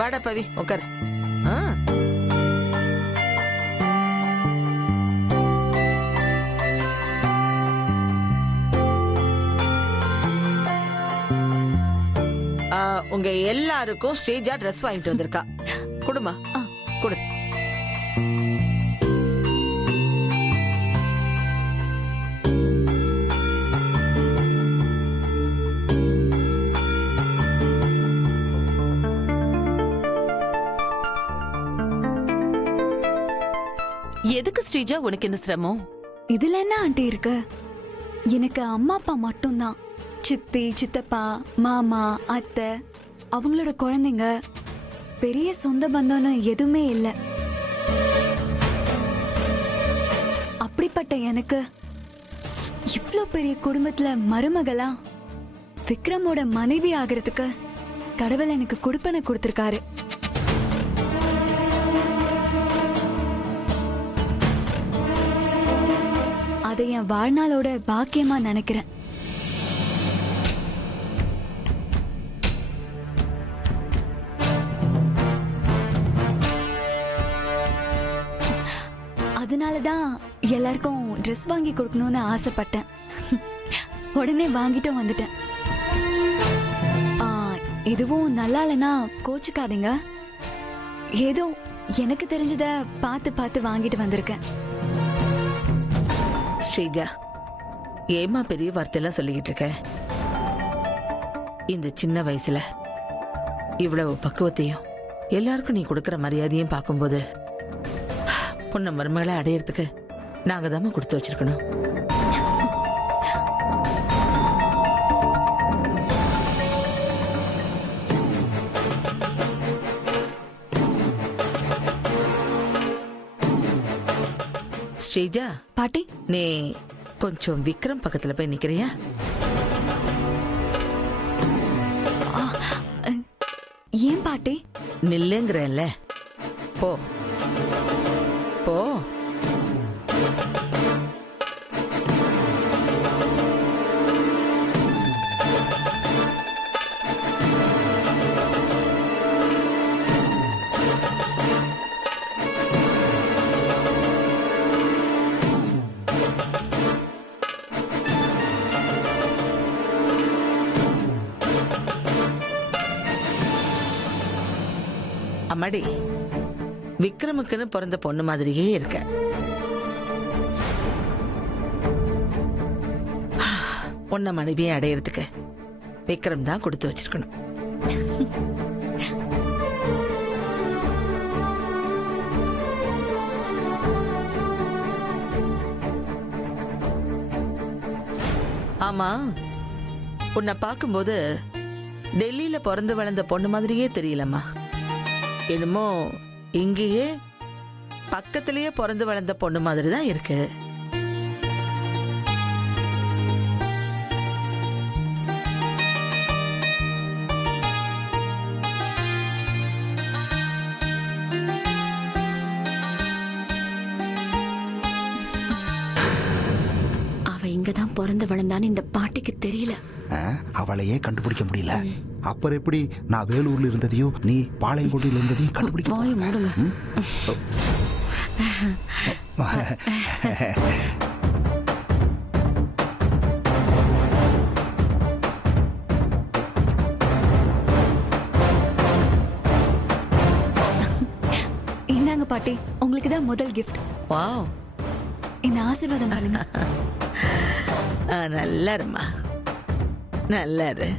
வாடா பவி உட்கார். உங்க எல்லாருக்கும் ஸ்டேஜா ட்ரெஸ் வாங்கிட்டு வந்திருக்கா. குடுமா குடு. எதுக்கு ஸ்ரீஜா உனக்கு இந்த சிரமம்? இதுல என்ன ஆண்டி இருக்கு? எனக்கு அம்மா அப்பா மட்டும்தான். சித்தி சித்தப்பா மாமா அத்தை அவங்களோட குழந்தைங்க, பெரிய சொந்த பந்தம்னு எதுவுமே இல்லை. அப்படிப்பட்ட எனக்கு இவ்ளோ பெரிய குடும்பத்துல மருமகளா விக்ரமோட மனைவி ஆகிறதுக்கு கடவுள் எனக்கு கொடுப்பனை கொடுத்திருக்காரு. அதை என் வாழ்நாளோட பாக்கியமா நினைக்கிறேன். அதனாலதான் எல்லாருக்கும் ட்ரெஸ் வாங்கி கொடுக்கணும்னு ஆசைப்பட்டேன். உடனே வாங்கிட்டும் வந்துட்டேன். எதுவும் நல்லா இல்லைன்னா கோச்சுக்காதீங்க. ஏதோ எனக்கு தெரிஞ்சத பார்த்து பார்த்து வாங்கிட்டு வந்திருக்கேன். ஸ்ரீஜா, ஏமா பெரிய வார்த்தையெல்லாம் சொல்லிக்கிட்டு இருக்க? இந்த சின்ன வயசுல இவ்வளவு பக்குவத்தையும் எல்லாருக்கும் நீ கொடுக்கற மரியாதையும் பார்க்கும்போது பொண்ணு மருமகளை அடையறதுக்கு நாங்க தான் கொடுத்து வச்சிருக்கணும். ஸ்ரீஜா பாட்டி, நீ கொஞ்சம் விக்ரம் பக்கத்துல போய் நிக்கிறியா? ஏன் பாட்டி? நில்லுங்கிறல்ல, போ போ. அம்மாடி, விக்ரமுக்குன்னு பிறந்த பொண்ணு மாதிரியே இருக்க. உன்ன மனைவியை அடையறதுக்கு விக்ரம் தான் கொடுத்து வச்சிருக்கணும். ஆமா, உன்னை பார்க்கும்போது டெல்லியில பிறந்து வளர்ந்த பொண்ணு மாதிரியே தெரியலம்மா. என்னமோ இங்கேயே பக்கத்திலேயே பிறந்து வளர்ந்த பொண்ணு மாதிரி தான் இருக்கு. அவ இங்கதான் பிறந்து வளர்ந்தான்னு இந்த பாட்டிக்கு தெரியல. அவளையே கண்டுபிடிக்க முடியல. அப்புறம் எப்படி நான் வேலூர்ல இருந்ததையும் நீ பாளையங்கோட்டையில இருந்ததையும் கண்டுபிடிக்க? வாயை மூடுங்க. இந்தாங்க பாட்டி, உங்களுக்கு தான் முதல் கிஃப்ட். வாவ், இந்த ஆசீர்வாதம் பண்ணுங்க. நல்லா இருமா, நல்லா இரு.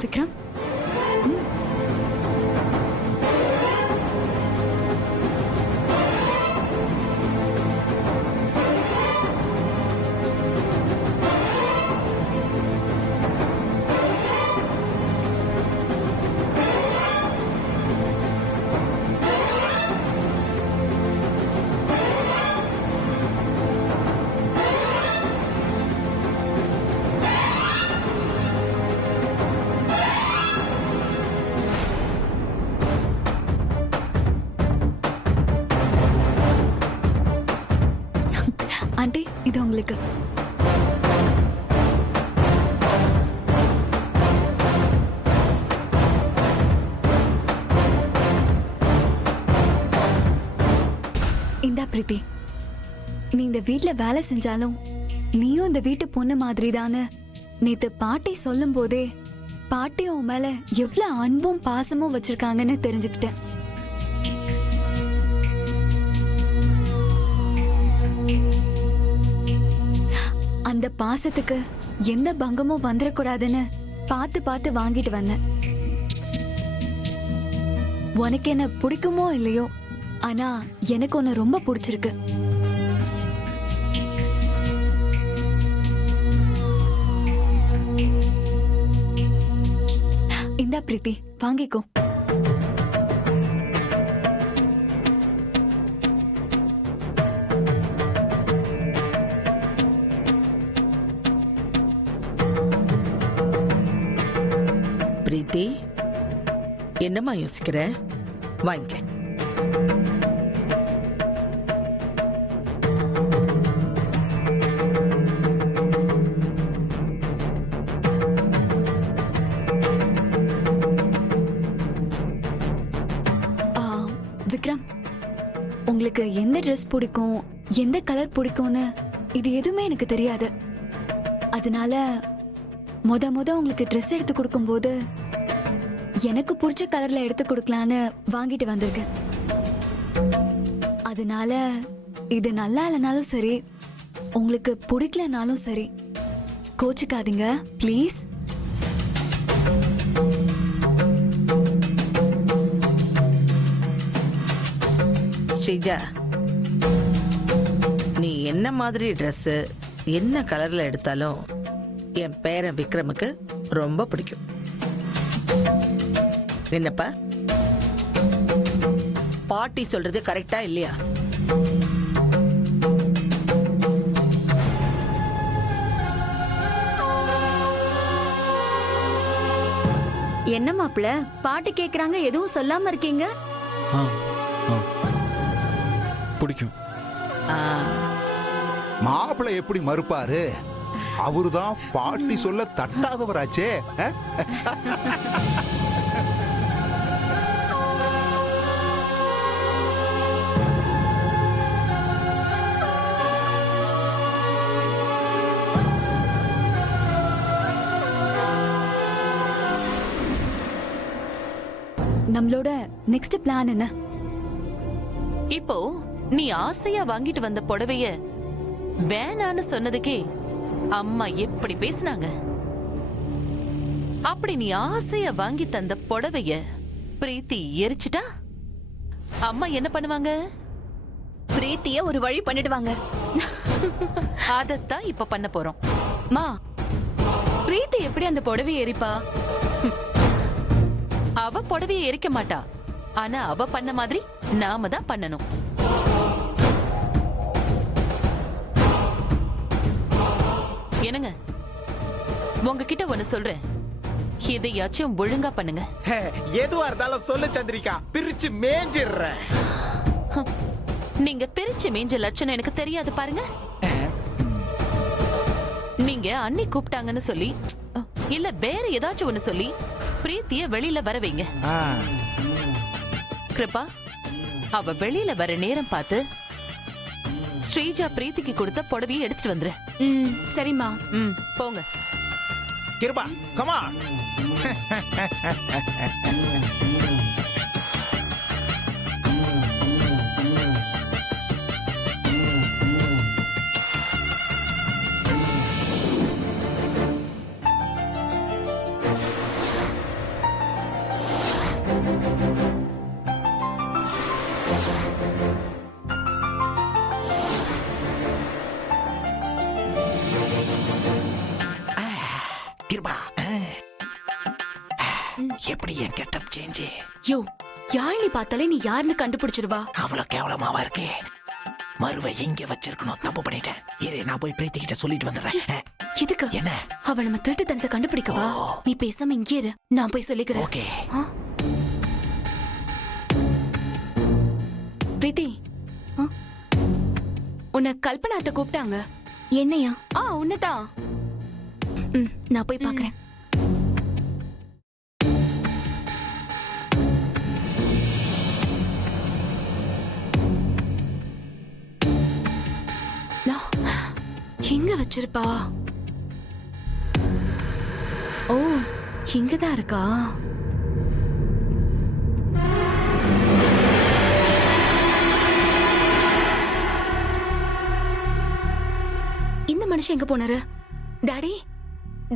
விக்ரம், இந்தா பிரீத்தி, நீ இந்த வீட்ல வேலை செஞ்சாலும் நீயும் இந்த வீட்டு பொண்ணு மாதிரி தானே. நேத்து பாட்டி சொல்லும் போதே பாட்டி உன் மேல எவ்வளவு அன்பும் பாசமும் வச்சிருக்காங்கன்னு தெரிஞ்சுக்கிட்டேன். அந்த பாசத்துக்கு எந்த பங்கமும் வந்துடக்கூடாதுன்னு பார்த்து பார்த்து வாங்கிட்டு வந்தேன். உனக்கு என்ன பிடிக்குமோ இல்லையோ, ஆனா எனக்கு உன்னை ரொம்ப பிடிச்சிருக்கு. இந்தா பிரீத்தி, வாங்கிக்கோ. பிரீத்தி, என்னம்மா யோசிக்கிற? வாங்கிக்க. விக்ரம், உங்களுக்கு எந்த ட்ரெஸ் பிடிக்கும், எந்த கலர் பிடிக்கும்னு இது எதுவுமே எனக்கு தெரியாது. அதனால முத உங்களுக்கு ட்ரெஸ் எடுத்து கொடுக்கும்போது எனக்கு பிடிச்ச கலர்ல எடுத்து கொடுக்கலான்னு வாங்கிட்டு வந்திருக்கேன். அதனால இது நல்லா இல்லைனாலும் சரி, உங்களுக்கு பிடிக்கலனாலும் சரி, கோச்சிக்காதீங்க ப்ளீஸ். ஸ்ரீஜா, நீ என்ன மாதிரி ட்ரெஸ் என்ன கலர்ல எடுத்தாலும் என் பேரன் விக்ரமுக்கு ரொம்ப பிடிக்கும். என்னப்பா, பாட்டி சொல்றது கரெக்டா இல்லையா? என்ன மாப்பிள, பாட்டு கேக்குறாங்க, எதுவும் சொல்லாம இருக்கீங்க? பிடிக்கும். மாப்பிள்ளை எப்படி மறுப்பாரு? அவருதான் பாட்டி சொல்ல தட்டாதவராச்சே. நம்மளோட நெக்ஸ்ட் பிளான் என்ன? இப்போ நீ ஆசையா வாங்கிட்டு வந்த புடவைய வேணான்னு சொன்னதுக்கே அம்மா எப்படி பேசினாங்க. அப்படி நீ ஆசையா வாங்கி தந்த புடவைய பிரீத்தி எரிச்சிட்டா அம்மா என்ன பண்ணுவாங்க? பிரீத்திய ஒரு வழி பண்ணிடுவாங்க. அதத்தான் இப்ப பண்ண போறோம். மா, பிரீத்தி எப்படி அந்த புடவைய எரிப்பா? அவ புடவைய எரிக்க மாட்டா. ஆனா அவ பண்ண மாதிரி நாம தான் பண்ணணும். என்னங்க, உங்ககிட்ட ஒண்ணு சொல்றேன், இதையாச்சும் ஒழுங்கா பண்ணுங்க. எதுவா இருந்தாலும் சொல்லு சந்திரிகா, பிரிச்சு மேஞ்சிடுறேன். நீங்க பிரிச்சு மேஞ்ச லட்சணம் எனக்கு தெரியாது பாருங்க. நீங்க அண்ணி கூப்பிட்டாங்கன்னு சொல்லி, இல்ல வேற ஏதாச்சும் ஒண்ணு சொல்லி பிரீத்திய வெளியில வர வைங்க. கிருபா, அவ வெளியில வர நேரம் பார்த்து ஸ்ரீஜா பிரீத்திக்கு கொடுத்த புடவையை எடுத்துட்டு வந்துரு. சரிம்மா. போங்க. Kripa, come on. எப்படி என் கெட்டப் சேஞ்ச்? யோ, யாழினி பார்த்தாலே நீ யாருன்னு கண்டுபிடிச்சிருவா. அவ்வளவு கேவலமாவா இருக்கு? மருவை இங்க வச்சிருக்கணும், தப்பு பண்ணிட்டேன். இரு, நான் போய் பிரீத்தி கிட்ட சொல்லிட்டு வந்துடுறேன். எதுக்கு? என்ன? அவ நம்ம திருட்டுத்தனத்தை கண்டுபிடிக்கவா? நீ பேசாம இங்கே இரு, நான் போய் சொல்லிக்கிறேன். ஓகே. பிரீத்தி, உன்னை கல்பனா அத்தை கூப்பிட்டாங்க. என்னையா? உன்னதான். நான் போய் பாக்குறேன். எங்க வச்சிருப்பா? ஓ, இங்கதான் இருக்கா? இந்த மனுஷன் எங்க போனாரு? Daddy,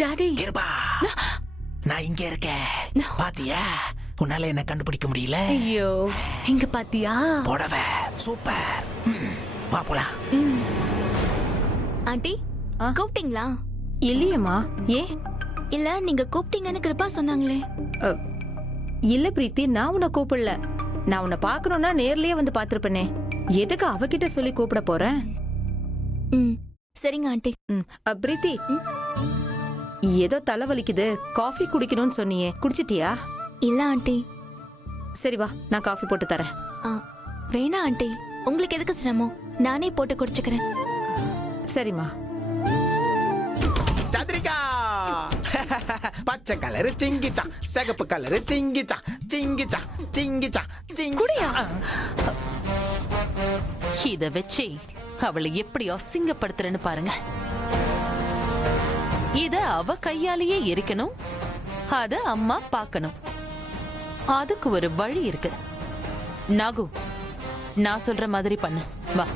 daddy. கிருபா, நான் இங்க இருக்கேன். பாத்தியா? உன்னால என்ன கண்டுபிடிக்க முடியல. ஐயோ, இங்க பாத்தியா? புடவ சூப்பர். வா போலாம். ஆண்டி கூப்பிட்டீங்களா? இல்லையம்மா. ஏ? இல்ல நீங்க கூப்பிட்டீங்கன்னு கிருபா சொன்னாங்களே. இல்ல பிரீத்தி, நான் உன்னை கூப்பிடல. நான் உன்னை பாக்கணும்னா நேர்லயே வந்து பாத்திருப்பேனே. எதுக்கு அவகிட்ட சொல்லி கூப்பிட போறேன்? ம் சரிங்க ஆண்டி. பிரீத்தி, ஏதோ தலை வலிக்குது, காஃபி குடிக்கணும்னு சொன்னியே, குடிச்சிட்டியா? இல்ல ஆண்டி. சரி வா, நான் காஃபி போட்டு தரேன். வேணா ஆண்டி, உங்களுக்கு எதுக்கு சிரமம்? நானே போட்டு குடிச்சுக்கிறேன். சரிம்மா. சந்திரிகா, பச்சை கலரு சிங்கிச்சா, சிகப்பு கலரு சிங்கிச்சா, சிங்கிச்சா, சிங்கிச்சா, சிங்குடியா. இத வச்சு அவளை எப்படி அசிங்கப்படுத்துறேன்னு பாருங்க. இத அவ கையாலேயே எரிக்கணும், அத அம்மா பார்க்கணும். அதுக்கு ஒரு வழி இருக்கு. நாகு, நான் சொல்ற மாதிரி பண்ணு. வா.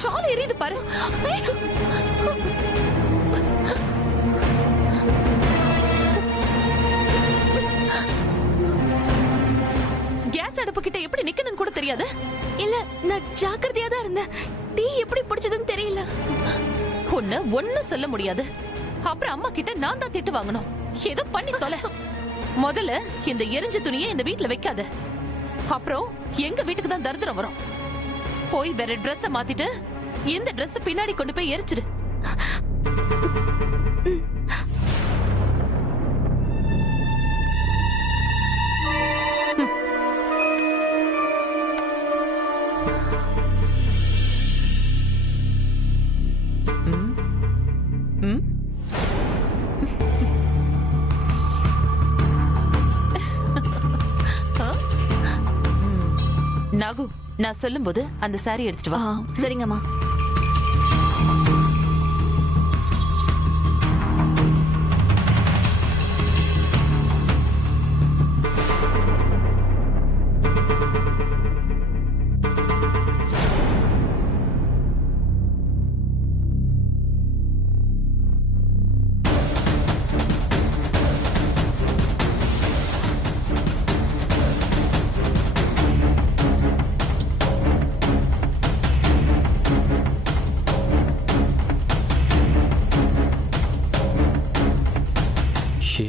ஷால் எரியுது பாரு. கேஸ் அடுப்பு கிட்ட எப்படி நிக்கணும்னு கூட தெரியாது. இல்ல, நான் ஜாக்கிரதையா தான் இருந்தேன். டீ எப்படி பிடிச்சதுன்னு தெரியல. ஒண்ணு சொல்ல முடியாது. அப்புறம் அம்மா கிட்ட நான் தான் திட்டு வாங்கணும். ஏதோ பண்ணி தொலை. முதல்ல இந்த எரிஞ்ச துணியை இந்த வீட்டுல வைக்காத. அப்புறம் எங்க வீட்டுக்கு தான் தரித்திரம் வரும். போய் வேற Dress மாத்திட்டு இந்த Dress பின்னாடி கொண்டு போய் எரிச்சிடு. நாகு, நான் சொல்லும்போது அந்த சாரி எடுத்துட்டு வா. சரிங்கம்மா.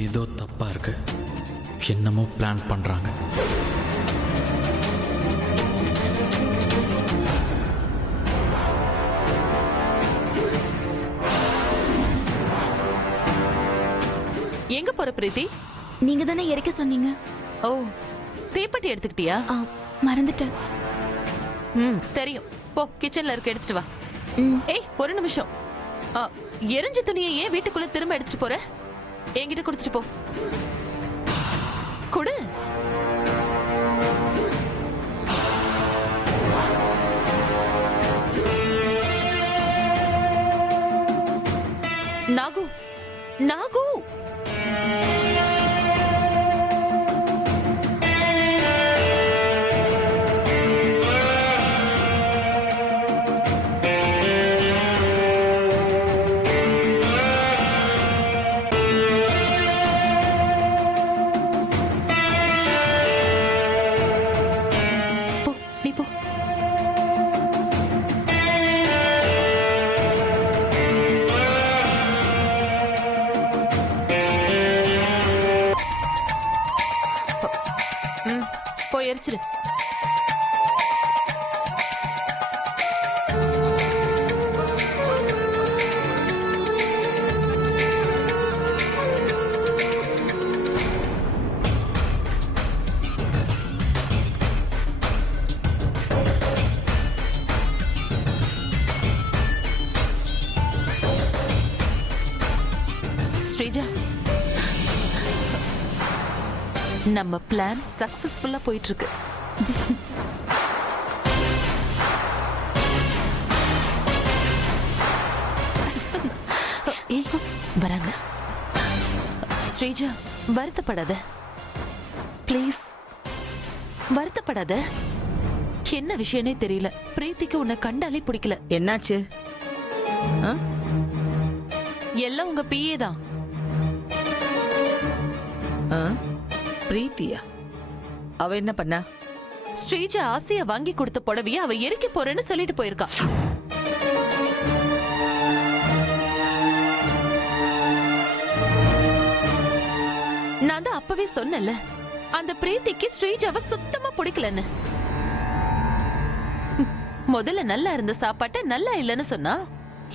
ஏதோ தப்பா இருக்கு. என்னமோ பிளான் பண்றாங்க. எங்க போற பிரீத்தி? நீங்க தானே எரிக்க சொன்னீங்க. ஓ, தீப்பெட்டி எடுத்துக்கிட்டியா? மறந்துட்டேன். தெரியும். போ, கிச்சன்ல இருக்க எடுத்துட்டு வா. ஏய், ஒரு நிமிஷம். எரிஞ்ச துணியை ஏன் வீட்டுக்குள்ள திரும்ப எடுத்துட்டு போற? என்கிட்ட கொடுத்துட்டு போ. கொடு. போய் எரிச்சிரு. ஸ்ரீஜா, நம்ம பிளான் சக்சஸ்ஃபுல்லா போயிட்டு இருக்கு. ஏய், வராங்க. ஸ்ரீஜா, வருத்தப்படாத ப்ளீஸ், வருத்தப்படாத. என்ன விஷயம்னே தெரியல, பிரீத்திக்கு உன்னை கண்டாலே பிடிக்கல. என்னாச்சு? ஆ? எல்லாம் உங்க பிஏ தான். ஆ? பிரீத்தியா? அவ என்ன பண்ணா? ஸ்ரீஜா ஆசையா வாங்கி கொடுத்த புடவைய அவ எரிக்க போறேன்னு சொல்லிட்டு போயிருக்கா. நான் தான் அப்பவே சொன்னேன்ல, அந்த பிரீத்திக்கு ஸ்ரீஜாவை சுத்தமா பிடிக்கலன்னு. முதல்ல நல்லா இருந்த சாப்பாட்டை நல்லா இல்லைன்னு சொன்னா,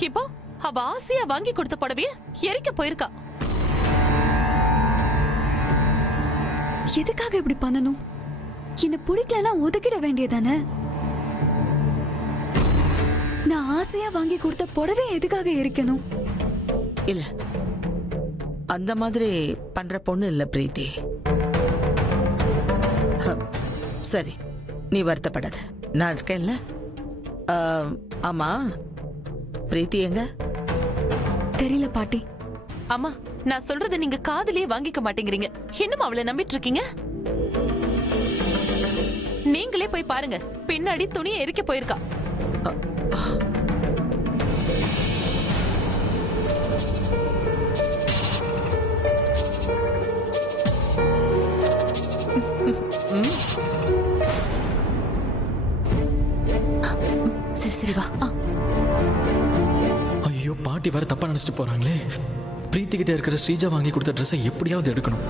இப்போ அவ ஆசையா வாங்கி கொடுத்த புடவைய எரிக்க போயிருக்கா. எதுக்காக இப்படி பண்ணணும்? என்ன பிடிக்கலன்னா ஒதுக்கிட வேண்டியதானே? நான் ஆசையா வாங்கி கொடுத்த புடவை எதுக்காக இருக்கணும்? இல்ல, அந்த மாதிரி பண்ற பொண்ணு இல்ல பிரீத்தி. சரி, நீ வருத்தப்படாத, நான் இருக்கேன்ல. ஆமா, பிரீத்தி எங்க? தெரியல பாட்டி. அம்மா, நான் சொல்றதை நீங்க காதுலயே வாங்கிக்க மாட்டேங்கிறீங்க. இன்னும் அவளை நம்பிட்டு இருக்கீங்க? நீங்களே போய் பாருங்க, பின்னாடி துணியை எரிக்க போயிருக்கா. சரி சரி வா. ஐயோ, பாட்டி வேற தப்பா நினைச்சிட்டு போறாங்களே. பிரீத்தி கிட்ட இருக்கிற ஸ்ரீஜா வாங்கி கொடுத்த ட்ரெஸ்ஸை எப்படியாவது எடுக்கணும்.